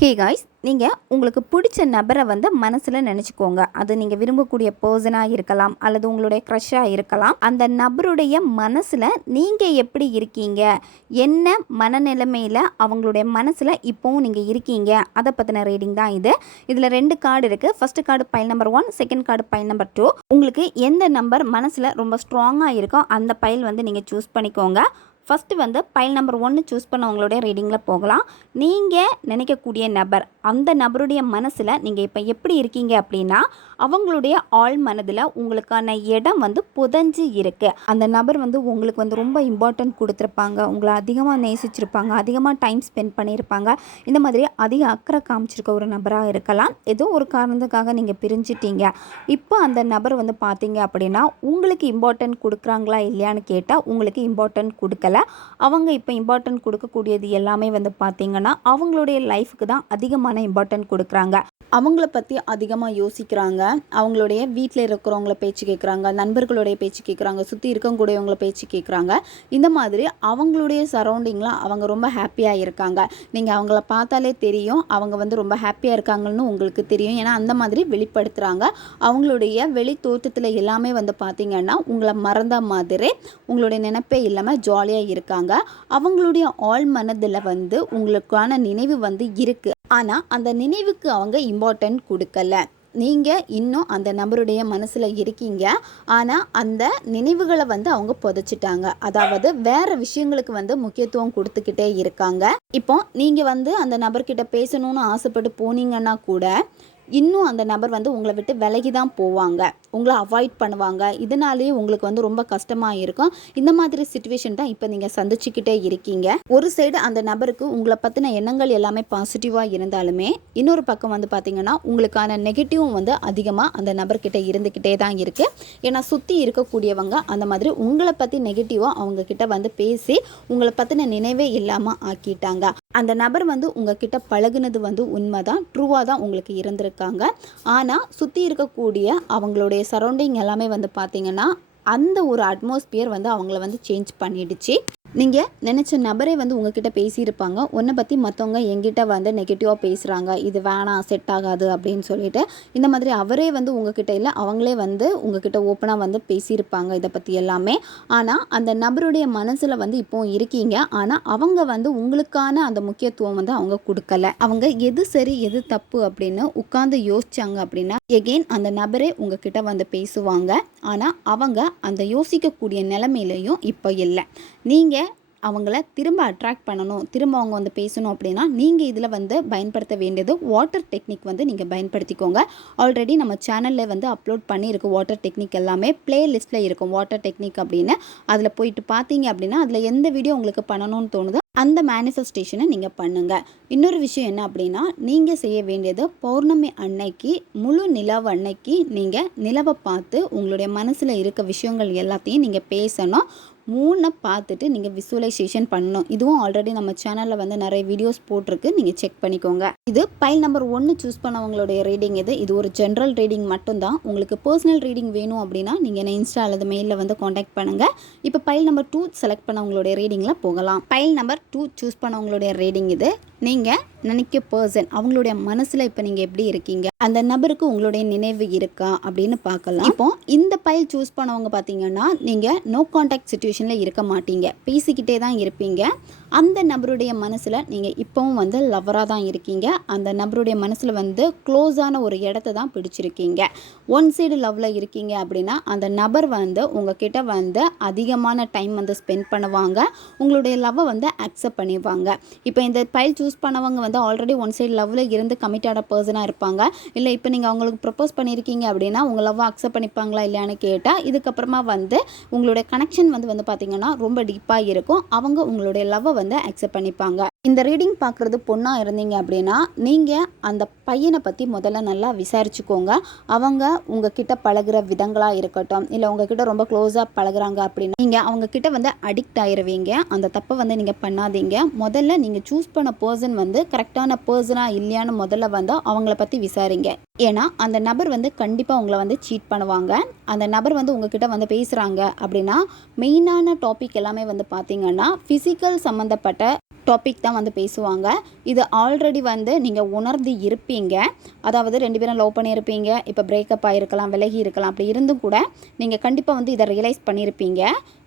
Hey guys, நீங்கள் உங்களுக்கு பிடிச்ச நபரை மனசில் நினச்சிக்கோங்க. அது நீங்கள் விரும்பக்கூடிய பர்சனாக இருக்கலாம், அல்லது உங்களுடைய க்ரஷ்ஷாக இருக்கலாம். அந்த நபருடைய மனசில் நீங்கள் எப்படி இருக்கீங்க, என்ன மனநிலைமையில் அவங்களுடைய மனசில் இப்போவும் நீங்கள் இருக்கீங்க, அதை பற்றின ரீடிங் தான் இது. இதில் 2 கார்டு இருக்குது. First card file number 1, second card file number 2. உங்களுக்கு எந்த நம்பர் மனசில் ரொம்ப ஸ்ட்ராங்காக இருக்கோ அந்த பைல் நீங்கள் சூஸ் பண்ணிக்கோங்க. ஃபஸ்ட்டு பைல் நம்பர் 1 சூஸ் பண்ணவங்களுடைய ரீடிங்கில் போகலாம். நீங்கள் நினைக்கக்கூடிய நபர், அந்த நபருடைய மனசில் நீங்கள் இப்போ எப்படி இருக்கீங்க அப்படின்னா, அவங்களுடைய ஆழ் மனதில் உங்களுக்கான இடம் புதஞ்சு இருக்குது. அந்த நபர் உங்களுக்கு ரொம்ப இம்பார்ட்டன்ட் கொடுத்துருப்பாங்க, உங்களை அதிகமாக நேசிச்சிருப்பாங்க, அதிகமாக டைம் ஸ்பெண்ட் பண்ணியிருப்பாங்க. இந்த மாதிரி அதிக அக்கறை காமிச்சிருக்க ஒரு நபராக இருக்கலாம். ஏதோ ஒரு காரணத்துக்காக நீங்கள் பிரிஞ்சிட்டீங்க. இப்போ அந்த நபர் பார்த்தீங்க அப்படின்னா உங்களுக்கு இம்பார்ட்டன்ட் கொடுக்குறாங்களா இல்லையான்னு கேட்டால் உங்களுக்கு இம்பார்ட்டன்ட் கொடுக்கல. அவங்க இப்போ இம்பார்ட்டன்ட் கொடுக்கக்கூடியது எல்லாமே பார்த்தீங்கன்னா அவங்களுடைய லைஃபுக்கு தான் அதிகமான இம்பார்ட்டன்ட் கொடுக்குறாங்க. அவங்கள பற்றி அதிகமாக யோசிக்கிறாங்க. அவங்களுடைய வீட்டில் இருக்கிறவங்கள பேச்சு கேட்குறாங்க, நண்பர்களுடைய பேச்சு கேட்குறாங்க, சுற்றி இருக்கக்கூடியவங்கள பேச்சு கேட்குறாங்க. இந்த மாதிரி அவங்களுடைய சரௌண்டிங்கில் அவங்க ரொம்ப ஹாப்பியாக இருக்காங்க. நீங்கள் அவங்கள பார்த்தாலே தெரியும் அவங்க ரொம்ப ஹாப்பியாக இருக்காங்கன்னு உங்களுக்கு தெரியும். ஏன்னா அந்த மாதிரி வெளிப்படுத்துகிறாங்க. அவங்களுடைய வெளி தோற்றத்தில் எல்லாமே பார்த்தீங்கன்னா உங்களை மறந்த மாதிரி, உங்களுடைய நினைப்பே இல்லாமல் ஜாலியாக இருக்காங்க. அவங்களுடைய ஆழ் மனதில் உங்களுக்கான நினைவு இருக்குது. ஆனால் அந்த நினைவுக்கு அவங்க இம்பார்ட்டன்ட் கொடுக்கல. நீங்கள் இன்னும் அந்த நபருடைய மனசில் இருக்கீங்க. ஆனால் அந்த நினைவுகளை அவங்க புதைச்சிட்டாங்க. அதாவது வேறு விஷயங்களுக்கு முக்கியத்துவம் கொடுத்துக்கிட்டே இருக்காங்க. இப்போ நீங்கள் அந்த நபர்கிட்ட பேசணும்னு ஆசைப்பட்டு போனீங்கன்னா கூட இன்னும் அந்த நபர் உங்களை விட்டு விலகி தான் போவாங்க, உங்களை அவாய்ட் பண்ணுவாங்க. இதனாலேயே உங்களுக்கு ரொம்ப கஷ்டமாக இருக்கும். இந்த மாதிரி சிச்சுவேஷன் தான் இப்போ நீங்கள் சந்திச்சுக்கிட்டே இருக்கீங்க. ஒரு சைடு அந்த நபருக்கு உங்களை பற்றின எண்ணங்கள் எல்லாமே பாசிட்டிவாக இருந்தாலுமே, இன்னொரு பக்கம் பார்த்தீங்கன்னா உங்களுக்கான நெகட்டிவும் அதிகமாக அந்த நபர்கிட்ட இருந்துக்கிட்டே தான் இருக்குது. ஏன்னா சுற்றி இருக்கக்கூடியவங்க அந்த மாதிரி உங்களை பற்றி நெகட்டிவாக அவங்கக்கிட்ட பேசி உங்களை பற்றின நினைவே இல்லாமல் ஆக்கிட்டாங்க. அந்த நபர் உங்ககிட்ட பழகுனது உண்மைதான், ட்ரூவாக தான் உங்களுக்கு இருந்திருக்கு. ஆனால் சுற்றி இருக்கக்கூடிய அவங்களுடைய சரௌண்டிங் எல்லாமே பார்த்தீங்கன்னா அந்த ஒரு அட்மாஸ்பியர் அவங்கள சேஞ்ச் பண்ணிடுச்சு. நீங்கள் நினச்ச நபரே உங்ககிட்ட பேசியிருப்பாங்க, உன்னை பற்றி மற்றவங்க எங்கிட்ட நெகட்டிவாக பேசுகிறாங்க, இது வேணாம், செட் ஆகாது அப்படின்னு சொல்லிட்டு. இந்த மாதிரி அவரே உங்ககிட்ட இல்லை, அவங்களே உங்ககிட்ட ஓப்பனாக பேசியிருப்பாங்க இதை பற்றி எல்லாமே. ஆனால் அந்த நபருடைய மனசில் இப்போ இருக்கீங்க. ஆனால் அவங்க உங்களுக்கான அந்த முக்கியத்துவம் அவங்க கொடுக்கல. அவங்க எது சரி எது தப்பு அப்படின்னு உட்கார்ந்து யோசிச்சாங்க அப்படின்னா எகெயின் அந்த நபரே உங்ககிட்ட பேசுவாங்க. ஆனால் அவங்க அந்த யோசிக்கக்கூடிய நிலைமையிலையும் இப்போ இல்லை. நீங்கள் அவங்கள திரும்ப அட்ராக்ட் பண்ணணும், திரும்ப அவங்க பேசணும் அப்படின்னா நீங்கள் இதில் பயன்படுத்த வேண்டியது வாட்டர் டெக்னிக் நீங்கள் பயன்படுத்திக்கோங்க. ஆல்ரெடி நம்ம சேனலில் அப்லோட் பண்ணியிருக்கு வாட்டர் டெக்னிக் எல்லாமே. பிளேலிஸ்ட்டில் இருக்கும் வாட்டர் டெக்னிக் அப்படின்னு. அதில் போயிட்டு பார்த்தீங்க அப்படின்னா அதில் எந்த வீடியோ உங்களுக்கு பண்ணணும்னு தோணுதோ அந்த மேனிஃபெஸ்டேஷனை நீங்கள் பண்ணுங்கள். இன்னொரு விஷயம் என்ன அப்படின்னா, நீங்கள் செய்ய வேண்டியது பௌர்ணமி அன்னைக்கு, முழு நிலவு அன்னைக்கு நீங்கள் நிலவை பார்த்து உங்களுடைய மனசில் இருக்க விஷயங்கள் எல்லாத்தையும் நீங்கள் பேசணும். 3 பார்த்துட்டு நீங்கள் விசுவலைசேஷன் பண்ணணும். இதுவும் ஆல்ரெடி நம்ம சேனலில் நிறைய வீடியோஸ் போட்டிருக்கு, நீங்கள் செக் பண்ணிக்கோங்க. இது பைல் நம்பர் 1 சூஸ் பண்ணவங்களுடைய ரீடிங். இது ஒரு ஜென்ரல் ரீடிங் மட்டும்தான். உங்களுக்கு பர்சனல் ரீடிங் வேணும் அப்படின்னா நீங்கள் என்ன இன்ஸ்டா அல்லது மெயிலில் காண்டாக்ட் பண்ணுங்கள். இப்போ பைல் நம்பர் 2 செலக்ட் பண்ணவங்களுடைய ரீடிங்கில் போகலாம். பைல் நம்பர் 2 சூஸ் பண்ணவங்களுடைய ரீடிங் இது. நீங்கள் நினைக்க பர்சன் அவங்களுடைய மனசில் இப்போ நீங்கள் எப்படி இருக்கீங்க, அந்த நபருக்கு உங்களுடைய நினைவு இருக்கா அப்படின்னு பார்க்கலாம். இப்போ இந்த பைல் சூஸ் பண்ணவங்க பார்த்தீங்கன்னா நீங்கள் நோ கான்டாக்ட் சிச்சுவேஷனில் இருக்க மாட்டீங்க, பேசிக்கிட்டே தான் இருப்பீங்க. அந்த நபருடைய மனசில் நீங்கள் இப்போவும் லவ்வராக தான் இருக்கீங்க. அந்த நபருடைய மனசில் க்ளோஸான ஒரு இடத்த தான் பிடிச்சிருக்கீங்க. ஒன் சைடு லவ்வில் இருக்கீங்க அப்படின்னா அந்த நபர் உங்ககிட்ட அதிகமான டைம் ஸ்பெண்ட் பண்ணுவாங்க, உங்களுடைய லவ்வை அக்செப்ட் பண்ணிடுவாங்க. இப்போ இந்த பைல் சூஸ் பண்ணவங்க ஆல்ரெடி ஒன் சைடு லவ்வில் இருந்து கமிட்டான பர்சனாக இருப்பாங்க. இல்லை இப்போ நீங்கள் அவங்களுக்கு ப்ரப்போஸ் பண்ணியிருக்கீங்க அப்படின்னா உங்கள் லவ்வை அக்செப்ட் பண்ணிப்பாங்களா இல்லையான்னு கேட்டால் இதுக்கப்புறமா உங்களுடைய கனெக்ஷன் பார்த்தீங்கன்னா ரொம்ப டீப்பாக இருக்கும். அவங்க உங்களுடைய லவ்வை அக்செப்ட் பண்ணிப்பாங்க. இந்த ரீடிங் பார்க்குறது பொண்ணாக இருந்தீங்க அப்படின்னா நீங்கள் அந்த பையனை பற்றி முதல்ல நல்லா விசாரிச்சுக்கோங்க. அவங்க உங்ககிட்ட பழகுற விதங்களாக இருக்கட்டும், இல்லை உங்ககிட்ட ரொம்ப க்ளோஸாக பழகுறாங்க அப்படின்னா நீங்கள் அவங்கக்கிட்ட அடிக்ட் ஆயிடுவீங்க. அந்த தப்பை நீங்கள் பண்ணாதீங்க. முதல்ல நீங்கள் சூஸ் பண்ண பர்சன் கரெக்டான பர்சனாக இல்லையான்னு முதல்ல அவங்கள பற்றி விசாரிங்க. ஏன்னா அந்த நபர் கண்டிப்பாக உங்களை சீட் பண்ணுவாங்க. அந்த நபர் உங்ககிட்ட பேசுகிறாங்க அப்படின்னா மெயினான டாபிக் எல்லாமே பார்த்தீங்கன்னா ஃபிசிக்கல் சம்மந்தப்பட்ட டாபிக் தான் வந்து பேசுவாங்க. இது ஆல்ரெடி வந்து நீங்கள் உணர்ந்து இருப்பீங்க. அதாவது 2 பேரும் லவ் பண்ணியிருப்பீங்க, இப்போ பிரேக்கப் ஆகிருக்கலாம், விலகி இருக்கலாம். அப்படி இருந்தும் கூட நீங்கள் கண்டிப்பாக வந்து இதை ரியலைஸ் பண்ணியிருப்பீங்க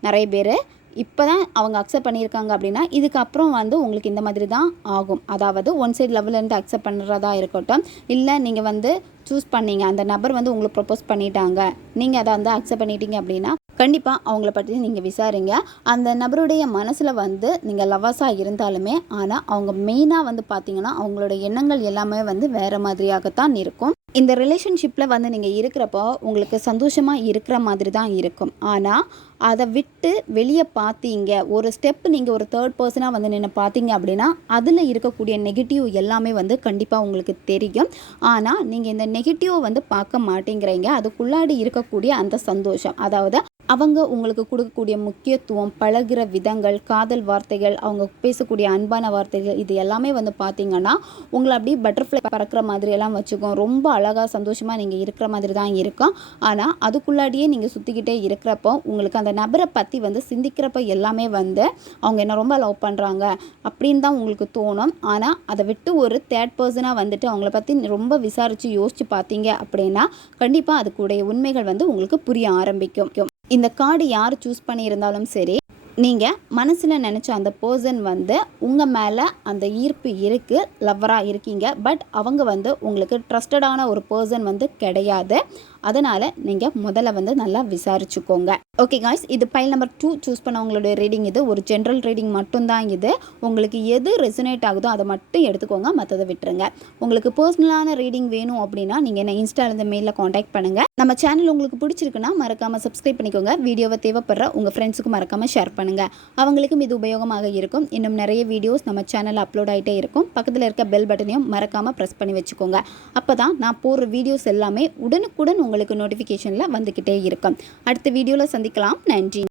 நிறைய பேர். இப்போ தான் அவங்க அக்செப்ட் பண்ணியிருக்காங்க அப்படின்னா இதுக்கப்புறம் வந்து உங்களுக்கு இந்த மாதிரி தான் ஆகும். அதாவது ஒன் சைடு லெவலேருந்து அக்செப்ட் பண்ணுறதா இருக்கட்டும், இல்லை நீங்கள் வந்து சூஸ் பண்ணீங்க, அந்த நபர் வந்து உங்களுக்கு ப்ரப்போஸ் பண்ணிட்டாங்க, நீங்கள் அதை வந்து அக்செப்ட் பண்ணிட்டீங்க அப்படின்னா கண்டிப்பாக அவங்கள பற்றி நீங்கள் விசாரிங்க. அந்த நபருடைய மனசில் வந்து நீங்கள் லவ்வர்ஸாக இருந்தாலுமே ஆனால் அவங்க மெயினாக வந்து பார்த்தீங்கன்னா அவங்களோட எண்ணங்கள் எல்லாமே வந்து வேறு மாதிரியாகத்தான் இருக்கும். இந்த ரிலேஷன்ஷிப்பில் வந்து நீங்கள் இருக்கிறப்போ உங்களுக்கு சந்தோஷமாக இருக்கிற மாதிரி தான் இருக்கும். ஆனால் அதை விட்டு வெளியே பார்த்தீங்க, ஒரு ஸ்டெப் நீங்கள் ஒரு தேர்ட் பர்சனாக வந்து நின்று பார்த்தீங்க அப்படின்னா அதில் இருக்கக்கூடிய நெகட்டிவ் எல்லாமே வந்து கண்டிப்பாக உங்களுக்கு தெரியும். ஆனால் நீங்கள் இந்த நெகட்டிவ் வந்து பார்க்க மாட்டேங்கிறீங்க. அதுக்குள்ளாடி இருக்கக்கூடிய அந்த சந்தோஷம், அதாவது அவங்க உங்களுக்கு கொடுக்கக்கூடிய முக்கியத்துவம், பழகுற விதங்கள், காதல் வார்த்தைகள், அவங்க பேசக்கூடிய அன்பான வார்த்தைகள், இது எல்லாமே வந்து பார்த்திங்கன்னா உங்களை அப்படியே பட்டர்ஃப்ளை பறக்கிற மாதிரியெல்லாம் வச்சுக்கும். ரொம்ப அழகாக சந்தோஷமாக நீங்கள் இருக்கிற மாதிரி தான் இருக்கும். ஆனால் அதுக்குள்ளாடியே நீங்கள் சுற்றிக்கிட்டே இருக்கிறப்போ உங்களுக்கு அந்த நபரை பற்றி வந்து சிந்திக்கிறப்ப எல்லாமே வந்து அவங்க என்ன ரொம்ப லவ் பண்ணுறாங்க அப்படின்னு தான் உங்களுக்கு தோணும். ஆனால் அதை விட்டு ஒரு தேர்ட் பர்சனாக வந்துட்டு அவங்கள பற்றி ரொம்ப விசாரித்து யோசித்து பார்த்தீங்க அப்படின்னா கண்டிப்பாக அதுக்குடைய உண்மைகள் வந்து உங்களுக்கு புரிய ஆரம்பிக்கும். இந்த கார்டு யார் சூஸ் பண்ணியிருந்தாலும் சரி, நீங்கள் மனசில் நினச்ச அந்த பர்சன் வந்து உங்கள் மேலே அந்த ஈர்ப்பு இருக்குது, லவ்வராக இருக்கீங்க. பட் அவங்க வந்து உங்களுக்கு ட்ரஸ்டடான ஒரு பர்சன் வந்து கிடையாது. அதனால் நீங்கள் முதல்ல வந்து நல்லா விசாரிச்சுக்கோங்க. ஓகே காய்ஸ், இது பைல் நம்பர் 2 சூஸ் பண்ணவங்களுடைய ரீடிங். இது ஒரு ஜென்ரல் ரீடிங் மட்டும்தான். இது உங்களுக்கு எது ரெசனேட் ஆகுதோ அதை மட்டும் எடுத்துக்கோங்க, மற்றதை விட்டுருங்க. உங்களுக்கு பர்சனலான ரீடிங் வேணும் அப்படின்னா நீங்கள் என்ன இன்ஸ்டாலேருந்து மெயிலில் காண்டாக்ட் பண்ணுங்கள். நம்ம சேனல் உங்களுக்கு பிடிச்சிருக்குன்னா மறக்காமல் சப்ஸ்கிரைப் பண்ணிக்கோங்க. வீடியோவை தேவைப்படுற உங்கள் ஃப்ரெண்ட்ஸுக்கு மறக்காமல் ஷேர் பண்ணுங்கள். அவங்களுக்கும் இது உபயோகமாக இருக்கும். இன்னும் நிறைய வீடியோஸ் நம்ம சேனலில் அப்லோட் ஆகிட்டே இருக்கும். பக்கத்தில் இருக்க பெல் பட்டனையும் மறக்காமல் ப்ரெஸ் பண்ணி வச்சுக்கோங்க. அப்போ தான் நான் போடுற வீடியோஸ் எல்லாமே உடனுக்குடன் உங்களுக்கு நோட்டிஃபிகேஷனில் வந்துக்கிட்டே இருக்கும். அடுத்த வீடியோவில் சந்திக்கலாம். நன்றி.